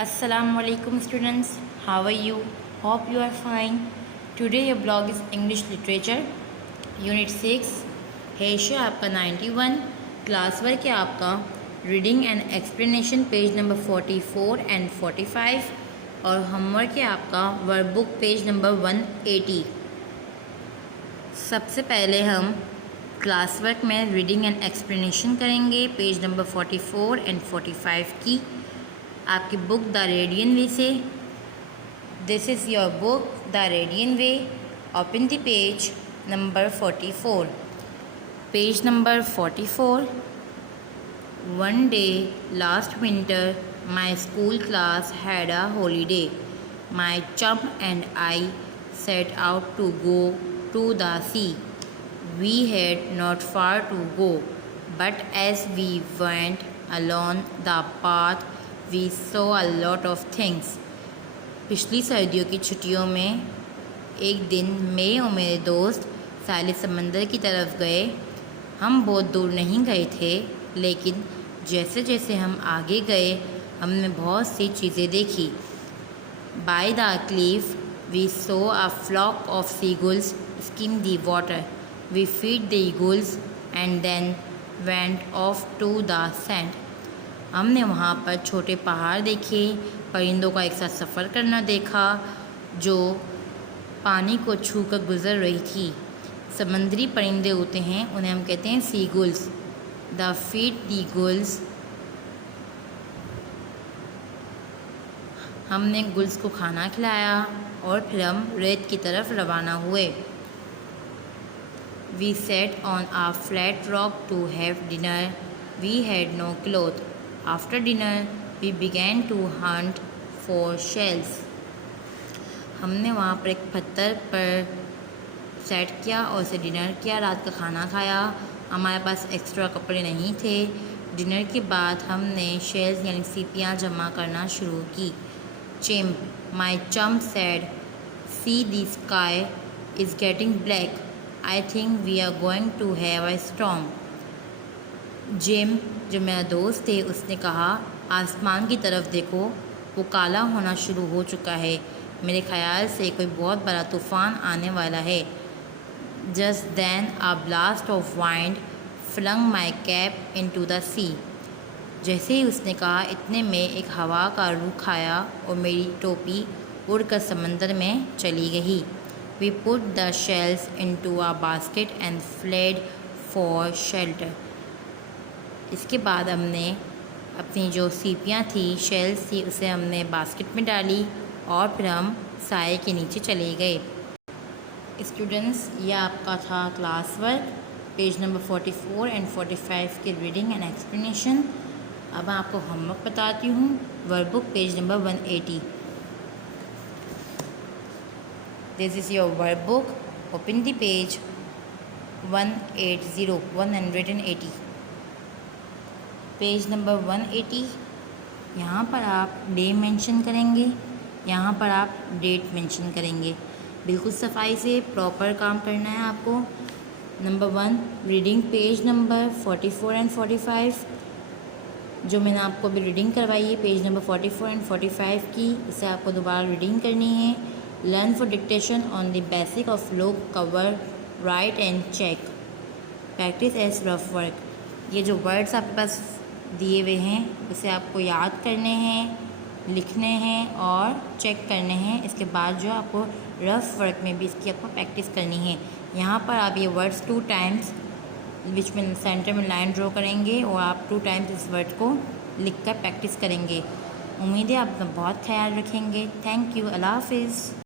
Assalamualaikum students, how are you? Hope you are fine. Today your blog is English Literature, Unit 6, हेशा आपका 91, class work है आपका reading and explanation page number 44 and 45 और homework है आपका workbook page number 180। सबसे पहले हम class work में रीडिंग एंड एक्सप्लेनेशन करेंगे पेज नंबर 44 एंड 45 की आपकी बुक द रेडियन वे से। This is your book the radian way. Open the page number 44। Page number 44। One day last winter my school class had a holiday. My chum and I set out to go to the sea. We had not far to go, but as we went along the path we saw a lot of things. पिछली सर्दियों की छुट्टियों में एक दिन मैं और मेरे दोस्त साले समंदर की तरफ गए। हम बहुत दूर नहीं गए थे, लेकिन जैसे जैसे हम आगे गए हमने बहुत सी चीज़ें देखी। By the cliff we saw a flock of seagulls skim the water. We feed the eagles and then went off to the sand. हमने वहाँ पर छोटे पहाड़ देखे, परिंदों का एक साथ सफ़र करना देखा जो पानी को छू कर गुज़र रही थी। समंदरी परिंदे होते हैं, उन्हें हम कहते हैं सीगुल्स। द फीड दी गुल्स, हमने गुल्स को खाना खिलाया और फिर हम रेत की तरफ रवाना हुए। We sat on a flat rock to have dinner. We had no cloth. After dinner we began to hunt for shells. हमने वहाँ पर एक पत्थर पर सेट किया और उसे डिनर किया, रात का खाना खाया। हमारे पास एक्स्ट्रा कपड़े नहीं थे। डिनर के बाद हमने शेल्स यानी सीपियाँ जमा करना शुरू की। Jim, my chum said, see the sky is getting black. I think we are going to have a storm. Jim, जो मेरा दोस्त थे, उसने कहा आसमान की तरफ देखो, वो काला होना शुरू हो चुका है। मेरे ख्याल से कोई बहुत बड़ा तूफ़ान आने वाला है। Just then a blast of wind flung my cap into the sea. जैसे ही उसने कहा इतने में एक हवा का रुख आया और मेरी टोपी उड़कर समंदर में चली गई. We put the shells into a basket and fled for shelter. इसके बाद हमने अपनी जो सीपियाँ थी, शेल्स थी, उसे हमने बास्केट में डाली और फिर हम साए के नीचे चले गए। स्टूडेंट्स, यह आपका था class work page number 44 and 45 के रीडिंग एंड एक्सप्लेनेशन। अब मैं आपको होमवर्क बताती हूँ। Workbook page number 180। This is your workbook. Open the page 180. Page number 180। यहाँ पर आप डे मेंशन करेंगे, यहाँ पर आप डेट मेंशन करेंगे। बिल्कुल सफाई से प्रॉपर काम करना है आपको। Number 1, reading page number 44 and 45। जो मैंने आपको अभी रीडिंग करवाई है पेज नंबर 44 एंड 45 की, इसे आपको दोबारा रीडिंग करनी है। Learn for dictation on the basic of look, cover, write and check. Practice as rough work. ये जो वर्ड्स आपके पास दिए हुए हैं इसे आपको याद करने हैं, लिखने हैं और चेक करने हैं। इसके बाद जो आपको रफ वर्क में भी इसकी आपको प्रैक्टिस करनी है। यहाँ पर आप ये वर्ड्स 2 टाइम्स बीच में सेंटर में लाइन ड्रॉ करेंगे और आप 2 टाइम्स इस वर्ड को लिखकर प्रैक्टिस करेंगे। उम्मीद है आप अपना बहुत ख्याल रखेंगे। Thank you. अल्लाह हाफिज़.